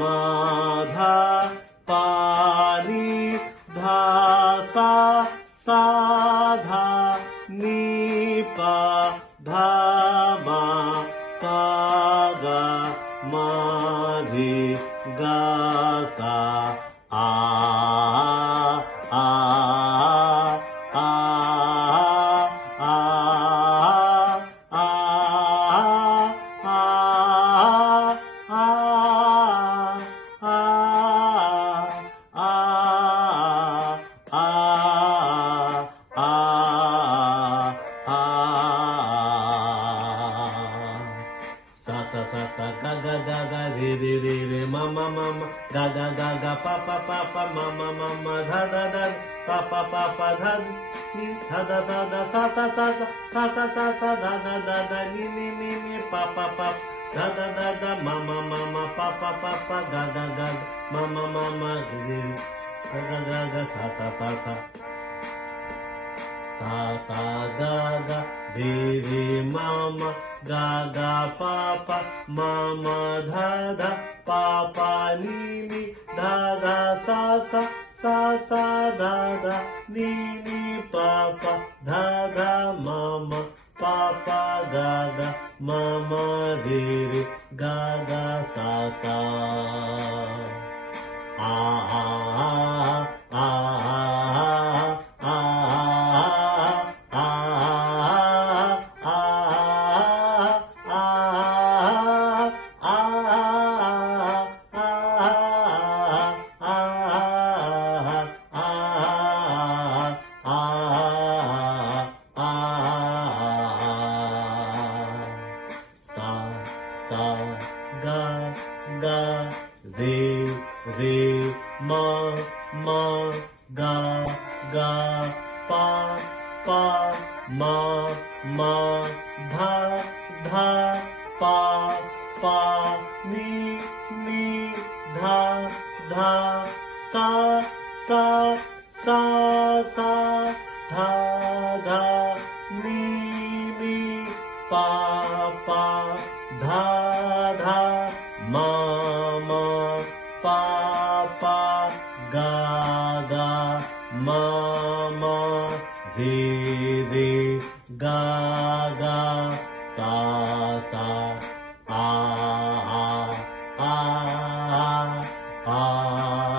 माधा पानी धा सा साधा नीपा धा मा पागा माधि गा सा आ आ आ आ sa sa sa ga ga ga ga re re re re ma ma ma ma ga ga ga ga pa pa pa pa ma ma ma ma dha dha dha pa pa pa pa dha ni dha dha dha dha sa sa sa sa sa sa sa dha dha dha dha ni ni ni ni pa pa pa dha dha dha dha ma ma ma ma pa pa pa pa ga ga ga ma ma ma ma re ga ga ga ga sa sa sa sa sa sa ga ga re re ma ma ga ga pa pa ma ma dha dha pa pa ni ni dha dha sa sa sa sa dha dha ni ni pa pa dha dha ma ma pa pa ga ga ma ma re re ga ga sa sa a a a sa ga ga re re ma ma ga ga pa pa ma ma dha dha pa pa ni ni dha dha sa sa sa sa dha dha ni ni pa pa dha dha ma ma pa pa ga ga ma ma re re ga ga sa sa a a a a